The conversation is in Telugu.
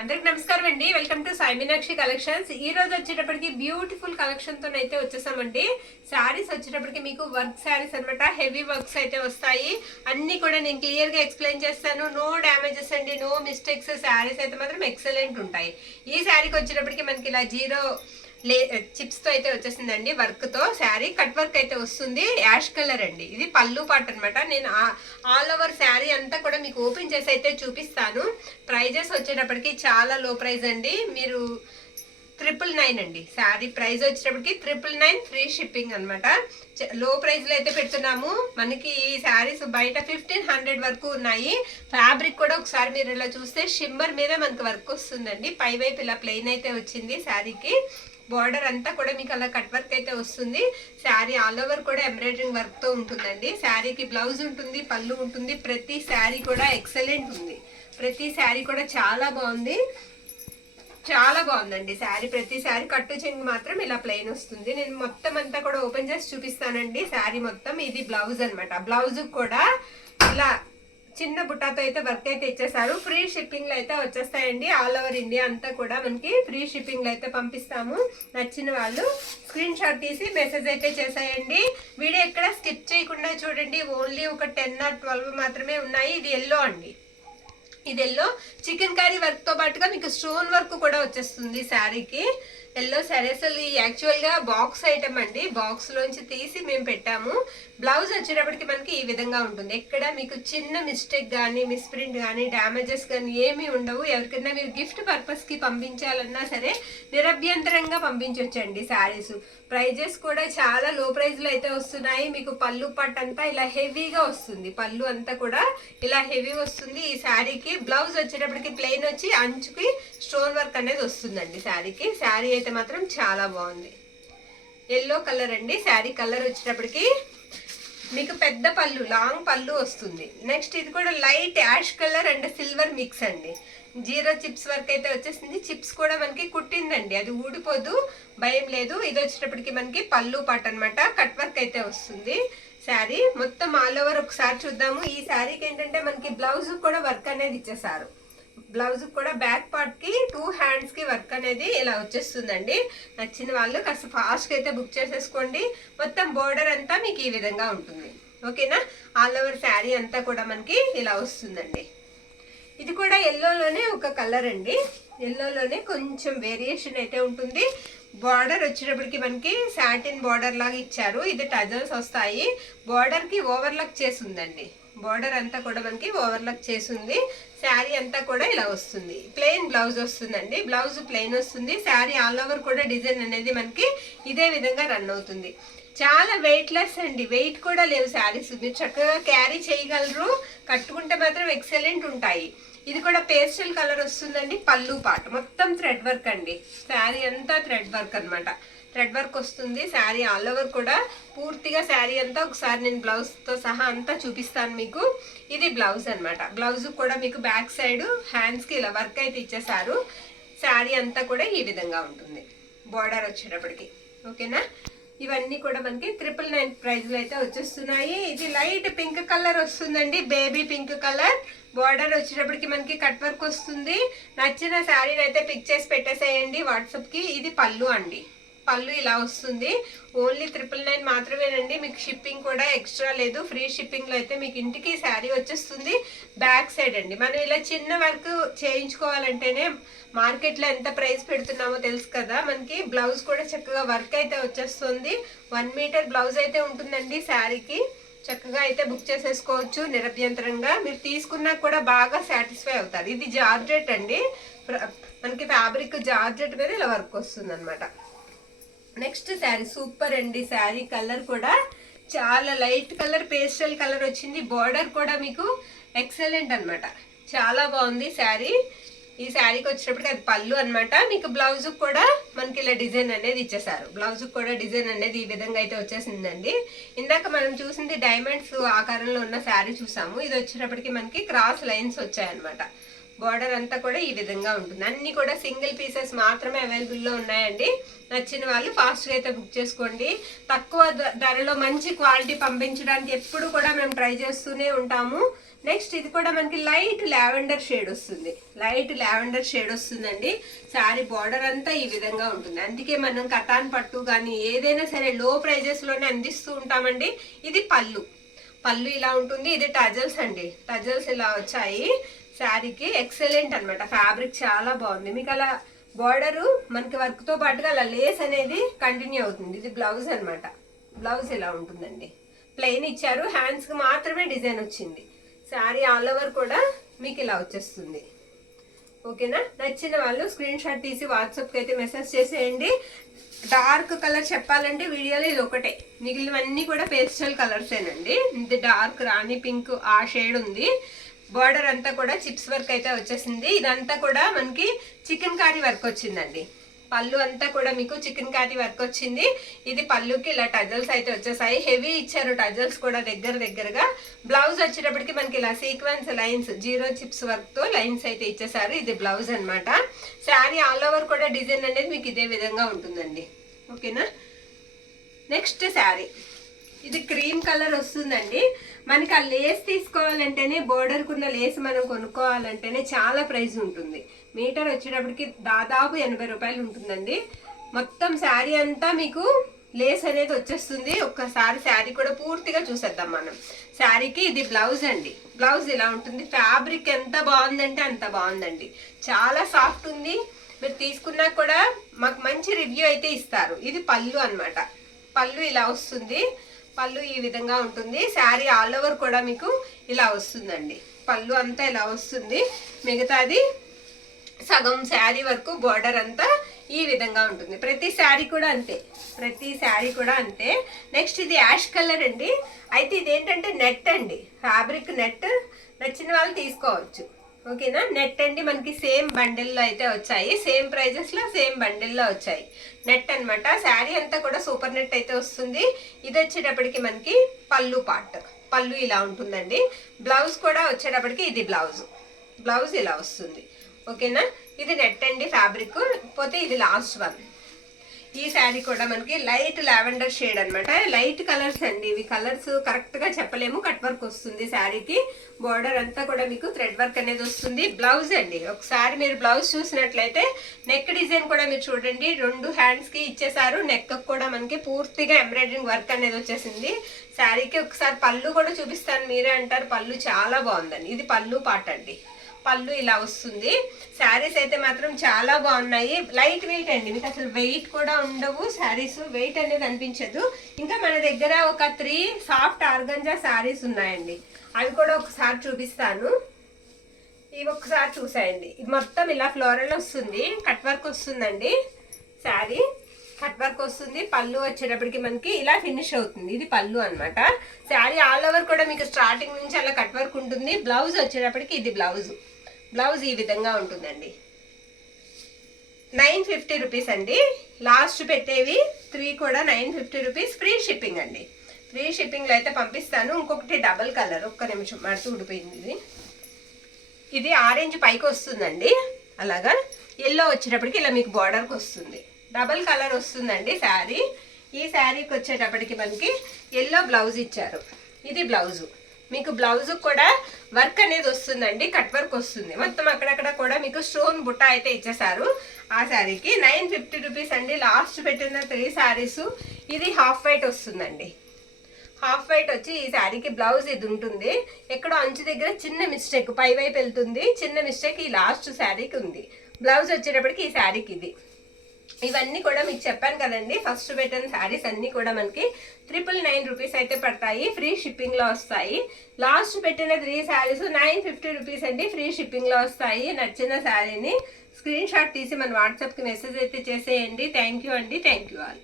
అందరికి నమస్కారం అండి. Welcome to Sai Meenakshi collections. ఈ రోజు వచ్చేటప్పటికి బ్యూటిఫుల్ కలెక్షన్ తో అయితే వచ్చేసామండి. శారీస్ వచ్చేటప్పటికి మీకు వర్క్ శారీస్ అనమాట. హెవీ వర్క్స్ అయితే వస్తాయి. అన్ని కూడా నేను క్లియర్ గా ఎక్స్ప్లెయిన్ చేస్తాను. నో డ్యామేజెస్ అండి, నో మిస్టేక్స్. శారీస్ అయితే మాత్రం ఎక్సలెంట్ ఉంటాయి. ఈ శారీకి వచ్చేటప్పటికి మనకి ఇలా జీరో చిప్స్ తో అయితే వచ్చేసిందండి. వర్క్ తో శారీ కట్ వర్క్ అయితే వస్తుంది. యాష్ కలర్ అండి. ఇది పళ్ళు పాట అనమాట. నేను ఆల్ ఓవర్ శారీ అంతా కూడా మీకు ఓపెన్ చేసి అయితే చూపిస్తాను. ప్రైజెస్ వచ్చేటప్పటికి చాలా లో ప్రైస్ అండి. మీరు 999 అండి. శారీ ప్రైస్ వచ్చేటప్పటికి 999 ఫ్రీ షిప్పింగ్ అనమాట. లో ప్రైస్ లో అయితే పెడుతున్నాము. మనకి ఈ శారీస్ బయట 1500 వరకు ఉన్నాయి. ఫ్యాబ్రిక్ కూడా ఒకసారి మీరు ఇలా చూస్తే షిమ్మర్ మీద మనకి వర్క్ వస్తుందండి. పై వైపు ఇలా ప్లెయిన్ అయితే వచ్చింది శారీకి. బార్డర్ అంతా కూడా మీకు అలా కట్ వర్క్ అయితే వస్తుంది. శారీ ఆల్ ఓవర్ కూడా ఎంబ్రాయిడరింగ్ వర్క్ తో ఉంటుందండి. శారీకి బ్లౌజ్ ఉంటుంది, పళ్ళు ఉంటుంది. ప్రతి శారీ కూడా ఎక్సలెంట్ ఉంది. ప్రతి శారీ కూడా చాలా బాగుంది, చాలా బాగుందండి శారీ. ప్రతి శారీ కట్టు చెంగు మాత్రం ఇలా ప్లెయిన్ వస్తుంది. నేను మొత్తం అంతా కూడా ఓపెన్ చేసి చూపిస్తానండి. శారీ మొత్తం ఇది బ్లౌజ్ అనమాట. బ్లౌజ్ కూడా ఇలా చిన్న బుట్టాతో అయితే వర్క్ అయితే ఇచ్చేసారు. ఫ్రీ షిప్పింగ్ లో అయితే వచ్చేస్తాయండి. ఆల్ ఓవర్ ఇండియా అంతా కూడా మనకి ఫ్రీ షిప్పింగ్ లో అయితే పంపిస్తాము. నచ్చిన వాళ్ళు స్క్రీన్ షాట్ తీసి మెసేజ్ అయితే చేసాయండి. వీడియో ఎక్కడ స్కిప్ చేయకుండా చూడండి. ఓన్లీ ఒక 10 or 12 మాత్రమే ఉన్నాయి. ఇది ఎల్లో అండి. ఇది ఎల్లో చికెన్ కర్రీ వర్క్ తో పాటుగా మీకు స్టోన్ వర్క్ కూడా వచ్చేస్తుంది శారీకి. ఎల్లో శారీ అసలు యాక్చువల్ గా బాక్స్ ఐటమ్ అండి. బాక్స్ లోంచి తీసి మేము పెట్టాము. బ్లౌజ్ వచ్చేటప్పటికి మనకి ఈ విధంగా ఉంటుంది. ఎక్కడ మీకు చిన్న మిస్టేక్ కానీ, మిస్ప్రింట్ కానీ, డ్యామేజెస్ కానీ ఏమీ ఉండవు. ఎవరికైనా మీరు గిఫ్ట్ పర్పస్ కి పంపించాలన్నా సరే నిరభ్యంతరంగా పంపించవచ్చండి శారీస్. ప్రైజెస్ కూడా చాలా లో ప్రైస్ లో అయితే వస్తున్నాయి. మీకు పళ్ళు పట్టు అంతా ఇలా హెవీగా వస్తుంది. పళ్ళు అంతా కూడా ఇలా హెవీ వస్తుంది. ఈ శారీకి బ్లౌజ్ వచ్చేటప్పటికి ప్లెయిన్ వచ్చి అంచుకి స్టోన్ వర్క్ అనేది వస్తుందండి శారీకి. శారీ అయితే మాత్రం చాలా బాగుంది. ఎల్లో కలర్ అండి. శారీ కలర్ వచ్చేటప్పటికి మీకు పెద్ద పళ్ళు, లాంగ్ పళ్ళు వస్తుంది. నెక్స్ట్ ఇది కూడా light ash colour and silver mix అండి. జీరో చిప్స్ వర్క్ అయితే వచ్చేసింది. చిప్స్ కూడా మనకి కుట్టిందండి, అది ఊడిపోదు, భయం లేదు. ఇది వచ్చేటప్పటికి మనకి పళ్ళు పాట అనమాట. కట్ వర్క్ అయితే వస్తుంది. శారీ మొత్తం ఆల్ ఓవర్ ఒకసారి చూద్దాము. ఈ శారీకి ఏంటంటే మనకి బ్లౌజ్ కూడా వర్క్ అనేది ఇచ్చేసారు. బ్లౌజ్ కూడా బ్యాక్ పార్ట్ కి 2 హ్యాండ్స్ కి వర్క్ అనేది ఇలా వచ్చేస్తుందండి. నచ్చిన వాళ్ళు కాస్త ఫాస్ట్ గా అయితే బుక్ చేసేసుకోండి. మొత్తం బోర్డర్ అంతా మీకు ఈ విధంగా ఉంటుంది. ఓకేనా? ఆల్ ఓవర్ శారీ అంతా కూడా మనకి ఇలా వస్తుందండి. ఇది కూడా ఎల్లోలోనే ఒక కలర్ అండి. ఎల్లోలోనే కొంచెం వేరియేషన్ అయితే ఉంటుంది. బార్డర్ వచ్చేటప్పటికి మనకి సాటిన్ బార్డర్ లాగా ఇచ్చారు. ఇది టజల్స్ వస్తాయి. బార్డర్ కి ఓవర్లాక్ చేసి ఉందండి. బార్డర్ అంతా కూడా మనకి ఓవర్లాక్ చేసింది. శారీ అంతా కూడా ఇలా వస్తుంది. ప్లెయిన్ బ్లౌజ్ వస్తుందండి. బ్లౌజ్ ప్లెయిన్ వస్తుంది. శారీ ఆల్ ఓవర్ కూడా డిజైన్ అనేది మనకి ఇదే విధంగా రన్ అవుతుంది. చాలా వెయిట్ లెస్ అండి. వెయిట్ కూడా లేవు శారీస్. మీరు చక్కగా క్యారీ చేయగలరు. కట్టుకుంటే మాత్రం ఎక్సలెంట్ ఉంటాయి. ఇది కూడా పేస్టల్ కలర్ వస్తుందండి. పళ్ళు పాటు మొత్తం థ్రెడ్ వర్క్ అండి. శారీ అంతా థ్రెడ్ వర్క్ అనమాట. థ్రెడ్ వర్క్ వస్తుంది. శారీ ఆల్ ఓవర్ కూడా పూర్తిగా శారీ అంతా ఒకసారి నేను బ్లౌజ్ తో సహా అంతా చూపిస్తాను మీకు. ఇది బ్లౌజ్ అనమాట. బ్లౌజ్ కూడా మీకు బ్యాక్ సైడ్ హ్యాండ్స్ కి ఇలా వర్క్ అయితే ఇచ్చేసారు. శారీ అంతా కూడా ఈ విధంగా ఉంటుంది. బార్డర్ వచ్చేటప్పటికి. ఓకేనా? ఇవన్నీ కూడా మనకి 999 ప్రైస్ లో అయితే వచ్చేస్తున్నాయి. ఇది లైట్ పింక్ కలర్ వస్తుందండి. Baby pink colour. బార్డర్ వచ్చేటప్పటికి మనకి కట్ వర్క్ వస్తుంది. నచ్చిన శారీని అయితే పిక్ చేసి పెట్టేసేయండి వాట్సాప్ కి. ఇది పళ్ళు అండి. పళ్ళు ఇలా వస్తుంది. ఓన్లీ 999 మాత్రమేనండి. మీకు షిప్పింగ్ కూడా ఎక్స్ట్రా లేదు. ఫ్రీ షిప్పింగ్ లో అయితే మీకు ఇంటికి శారీ వచ్చేస్తుంది. బ్యాక్ సైడ్ అండి. మనం ఇలా చిన్న వర్క్ చేయించుకోవాలంటేనే మార్కెట్ లో ఎంత ప్రైస్ పెడుతున్నామో తెలుసు కదా. మనకి బ్లౌజ్ కూడా చక్కగా వర్క్ అయితే వచ్చేస్తుంది. 1 మీటర్ బ్లౌజ్ అయితే ఉంటుందండి శారీకి. చక్కగా అయితే బుక్ చేసేసుకోవచ్చు నిరభ్యంతరంగా. మీరు తీసుకున్నా కూడా బాగా సాటిస్ఫై అవుతారు. ఇది జార్జెట్ అండి. మనకి ఫ్యాబ్రిక్ జార్జెట్ మీద ఇలా వర్క్ వస్తుంది అనమాట. నెక్స్ట్ శారీ సూపర్ అండి. శారీ కలర్ కూడా చాలా లైట్ కలర్, పేస్టల్ కలర్ వచ్చింది. బార్డర్ కూడా మీకు ఎక్సలెంట్ అనమాట. చాలా బాగుంది శారీ. ఈ శారీకి వచ్చేటప్పటికి అది పళ్ళు అనమాట. మీకు బ్లౌజ్ కూడా మనకి ఇలా డిజైన్ అనేది ఇచ్చేసారు. బ్లౌజ్ కూడా డిజైన్ అనేది ఈ విధంగా అయితే వచ్చేసిందండి. ఇందాక మనం చూసింది డైమండ్స్ ఆకారంలో ఉన్న శారీ చూసాము. ఇది వచ్చేటప్పటికి మనకి క్రాస్ లైన్స్ వచ్చాయన్నమాట. బార్డర్ అంతా కూడా ఈ విధంగా ఉంటుంది. అన్ని కూడా సింగిల్ పీసెస్ మాత్రమే అవైలబుల్ లో ఉన్నాయండి. నచ్చిన వాళ్ళు ఫాస్ట్ గా అయితే బుక్ చేసుకోండి. తక్కువ ధరలో మంచి క్వాలిటీ పంపించడానికి ఎప్పుడు కూడా మేము ట్రై చేస్తూనే ఉంటాము. నెక్స్ట్ ఇది కూడా మనకి లైట్ లావెండర్ షేడ్ వస్తుంది, లైట్ లావెండర్ షేడ్ వస్తుందండి. శారీ బార్డర్ అంతా ఈ విధంగా ఉంటుంది. అందుకే మనం కటాన్ పట్టు కానీ ఏదైనా సరే లో ప్రైజెస్లోనే అందిస్తూ ఉంటామండి. ఇది పళ్ళు, పళ్ళు ఇలా ఉంటుంది. ఇది టజల్స్ అండి, టజల్స్ ఇలా వచ్చాయి శారీకి. ఎక్సలెంట్ అనమాట, ఫ్యాబ్రిక్ చాలా బాగుంది. మీకు అలా బార్డరు మనకి వర్క్తో పాటుగా అలా లేస్ అనేది కంటిన్యూ అవుతుంది. ఇది బ్లౌజ్ అనమాట, బ్లౌజ్ ఇలా ఉంటుందండి. ప్లెయిన్ ఇచ్చారు, హ్యాండ్స్కి మాత్రమే డిజైన్ వచ్చింది. శారీ ఆల్ ఓవర్ కూడా మీకు ఇలా వచ్చేస్తుంది. ఓకేనా, నచ్చిన వాళ్ళు స్క్రీన్ షాట్ తీసి వాట్సాప్కి అయితే మెసేజ్ చేసేయండి. డార్క్ కలర్ చెప్పాలంటే వీడియోలో ఇది ఒకటే, మిగిలినవన్నీ కూడా పేస్టల్ కలర్సేనండి. ఇది డార్క్ రాణి పింక్ ఆ షేడ్ ఉంది. బార్డర్ అంతా కూడా చిప్స్ వర్క్ అయితే వచ్చేసింది. ఇదంతా కూడా మనకి చికెన్ కారీ వర్క్ వచ్చిందండి. పళ్ళు అంతా కూడా మీకు చికెన్ కారీ వర్క్ వచ్చింది. ఇది పళ్ళుకి ఇలా టజల్స్ అయితే వచ్చేసాయి, హెవీ ఇచ్చారు టజల్స్ కూడా దగ్గరగా. బ్లౌజ్ వచ్చేటప్పటికి మనకి ఇలా sequence lines, zero chips work తో లైన్స్ అయితే ఇచ్చేసారు. ఇది బ్లౌజ్ అనమాట. శారీ ఆల్ ఓవర్ కూడా డిజైన్ అనేది మీకు ఇదే విధంగా ఉంటుందండి. ఓకేనా, నెక్స్ట్ శారీ ఇది క్రీమ్ కలర్ వస్తుందండి. మనకి ఆ లేస్ తీసుకోవాలంటేనే, బోర్డర్కున్న లేస్ మనం కొనుక్కోవాలంటేనే చాలా ప్రైస్ ఉంటుంది. మీటర్ వచ్చేటప్పటికి దాదాపు 80 రూపాయలు ఉంటుందండి. మొత్తం శారీ అంతా మీకు లేస్ అనేది వచ్చేస్తుంది. ఒక్కసారి శారీ కూడా పూర్తిగా చూసేద్దాం మనం. శారీకి ఇది బ్లౌజ్ అండి, బ్లౌజ్ ఇలా ఉంటుంది. ఫ్యాబ్రిక్ ఎంత బాగుందంటే అంత బాగుందండి, చాలా సాఫ్ట్ ఉంది. మీరు తీసుకున్నా కూడా మాకు మంచి రివ్యూ అయితే ఇస్తారు. ఇది పళ్ళు అనమాట, పళ్ళు ఇలా వస్తుంది. పళ్ళు ఈ విధంగా ఉంటుంది. శారీ ఆల్ ఓవర్ కూడా మీకు ఇలా వస్తుందండి. పళ్ళు అంతా ఇలా వస్తుంది, మిగతాది సగం శారీ వరకు బార్డర్ అంతా ఈ విధంగా ఉంటుంది. ప్రతి శారీ కూడా అంతే, ప్రతి శారీ కూడా అంతే. నెక్స్ట్ ఇది యాష్ కలర్ అండి. అయితే ఇదేంటంటే నెట్ అండి, ఫ్యాబ్రిక్ నెట్. నచ్చిన వాళ్ళు తీసుకోవచ్చు. ఓకేనా, నెట్ అండి. మనకి సేమ్ బండిల్లో అయితే వచ్చాయి, సేమ్ ప్రైజెస్లో సేమ్ బండిల్లో వచ్చాయి. నెట్ అనమాట. శారీ అంతా కూడా సూపర్ నెట్ అయితే వస్తుంది. ఇది వచ్చేటప్పటికి మనకి పళ్ళు పార్ట్, పళ్ళు ఇలా ఉంటుందండి. బ్లౌజ్ కూడా వచ్చేటప్పటికి ఇది బ్లౌజ్, బ్లౌజ్ ఇలా వస్తుంది. ఓకేనా, ఇది నెట్ అండి ఫ్యాబ్రిక్. పోతే ఇది లాస్ట్ వన్. ఈ శారీ కూడా మనకి లైట్ లావెండర్ షేడ్ అనమాట. లైట్ కలర్స్ అండి ఇవి, కలర్స్ కరెక్ట్ గా చెప్పలేము. కట్ వర్క్ వస్తుంది శారీకి. బార్డర్ అంతా కూడా మీకు థ్రెడ్ వర్క్ అనేది వస్తుంది. బ్లౌజ్ అండి, ఒకసారి మీరు బ్లౌజ్ చూసినట్లయితే నెక్ డిజైన్ కూడా మీరు చూడండి, 2 హ్యాండ్స్ కి ఇచ్చేసారు. నెక్ కూడా మనకి పూర్తిగా ఎంబ్రాయిడరింగ్ వర్క్ అనేది వచ్చేసింది శారీకి. ఒకసారి పళ్ళు కూడా చూపిస్తాను, మీరే అంటారు పళ్ళు చాలా బాగుందండి. ఇది పళ్ళు పార్ట్ అండి, పళ్ళు ఇలా వస్తుంది. శారీస్ అయితే మాత్రం చాలా బాగున్నాయి. లైట్ వెయిట్ అండి, మీకు అసలు వెయిట్ కూడా ఉండవు శారీస్, వెయిట్ అనేది అనిపించదు. ఇంకా మన దగ్గర ఒక 3 సాఫ్ట్ ఆర్గంజా శారీస్ ఉన్నాయండి, అవి కూడా ఒకసారి చూపిస్తాను. ఇవి ఒకసారి చూసాయండి. ఇది మొత్తం ఇలా ఫ్లోరల్ వస్తుంది, కట్ వర్క్ వస్తుందండి. శారీ కట్ వర్క్ వస్తుంది. పళ్ళు వచ్చేటప్పటికి మనకి ఇలా ఫినిష్ అవుతుంది. ఇది పళ్ళు అనమాట. శారీ ఆల్ ఓవర్ కూడా మీకు స్టార్టింగ్ నుంచి అలా కట్ వర్క్ ఉంటుంది. బ్లౌజ్ వచ్చేటప్పటికి ఇది బ్లౌజ్, బ్లౌజ్ ఈ విధంగా ఉంటుందండి. 950 రూపీస్ అండి. లాస్ట్ పెట్టేవి 3 కూడా 950 రూపీస్. ఫ్రీ షిప్పింగ్ అండి, ఫ్రీ షిప్పింగ్లో అయితే పంపిస్తాను. ఇంకొకటి డబల్ కలర్, ఒక్క నిమిషం మడుతూ ఊడిపోయింది. ఇది ఇది ఆరెంజ్ పైకి వస్తుందండి, అలాగా ఎల్లో వచ్చేటప్పటికి ఇలా మీకు బార్డర్కి వస్తుంది. డబల్ కలర్ వస్తుందండి శారీ. ఈ శారీకి వచ్చేటప్పటికి మనకి ఎల్లో బ్లౌజ్ ఇచ్చారు. ఇది బ్లౌజు, మీకు బ్లౌజ్ కూడా వర్క్ అనేది వస్తుందండి, కట్ వర్క్ వస్తుంది. మొత్తం అక్కడక్కడ కూడా మీకు స్టోన్ బుట్ట అయితే ఇచ్చేసారు. ఆ శారీకి 950 రూపీస్ అండి. లాస్ట్ పెట్టిన 3 శారీస్. ఇది హాఫ్ వైట్ వస్తుందండి, హాఫ్ వైట్ వచ్చి ఈ శారీకి బ్లౌజ్ ఇది ఉంటుంది. ఎక్కడో అంచు దగ్గర చిన్న మిస్టేక్, పై వైపు వెళ్తుంది, చిన్న మిస్టేక్ ఈ లాస్ట్ శారీకి ఉంది. బ్లౌజ్ వచ్చేటప్పటికి ఈ శారీకి ఇది. ఇవన్నీ కూడా మీకు చెప్పాను కదండి, ఫస్ట్ పెట్టిన శారీస్ అన్నీ కూడా మనకి 999 రూపీస్ అయితే పడతాయి, ఫ్రీ షిప్పింగ్లో వస్తాయి. లాస్ట్ పెట్టిన 3 శారీస్ 950 రూపీస్ అండి, ఫ్రీ షిప్పింగ్లో వస్తాయి. నచ్చిన శారీని స్క్రీన్ షాట్ తీసి మన వాట్సాప్కి మెసేజ్ అయితే చేసేయండి. థ్యాంక్ యూ అండి, థ్యాంక్ యూ ఆల్.